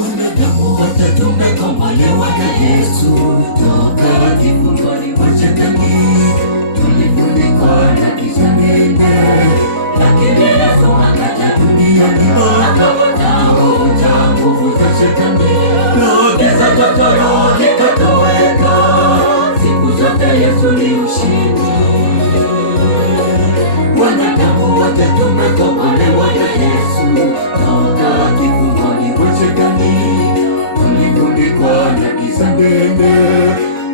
Wanadamu wote tumekombolewa na Yesu, toka kifungoni mwa Shetani, tulifunikwa na giza nene, lakini Yesu akaja duniani akavunja nguvu za Shetani, na giza totoro likatoweka. Siku zote Yesu ni ushindi. Wanadamu wote tumekombolewa na Yesu, toka kifungoni mwa Shetani, tulifunikwa na giza nene,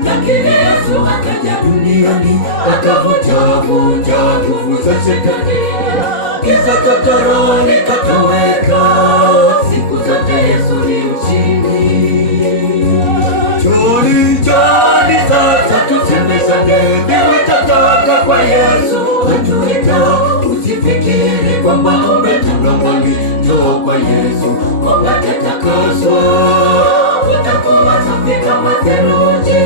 lakini Yesu akaja duniani akavunja nguvu za Shetani, giza totoro likatoweka. Siku zote Yesu ni ushindi. Njoni sasa tusemezane, nimetoka kwa Yesu atuita. Usifikiri kwamba umetoka mbali, njoo kwa Yesu upate takaswa, utakuwa safi kama theluji.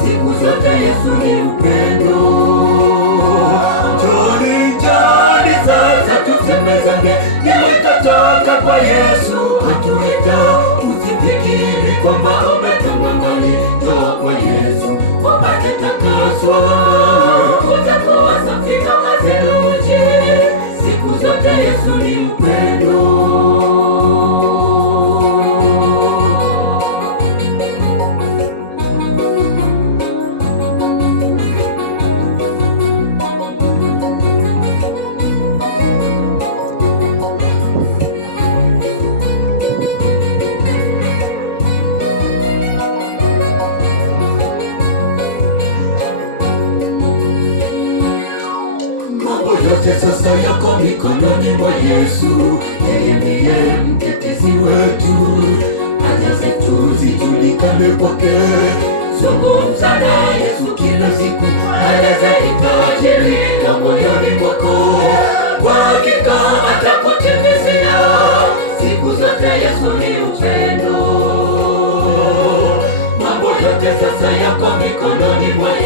Siku zote Yesu ni upendo. Njoni sasa tusemezane, nimetoka kwa Yesu atuita. Usifikiri kwamba umetoka mbali, njoo kwa Yesu upate takaswa, utakuwa safi kama theluji. Siku zote Yesu ni upendo. Yote sasa yako mikononi mwa Yesu, yeye ndiye mtetezi wetu. Haja zetu zijulikane kwake, zungumza na Yesu kila siku, eleza hitaji la moyoni mwako, kwa hakika atakutimizia. Siku zote Yesu ni upendo. Mambo yote sasa yako mikononi mwa Yesu.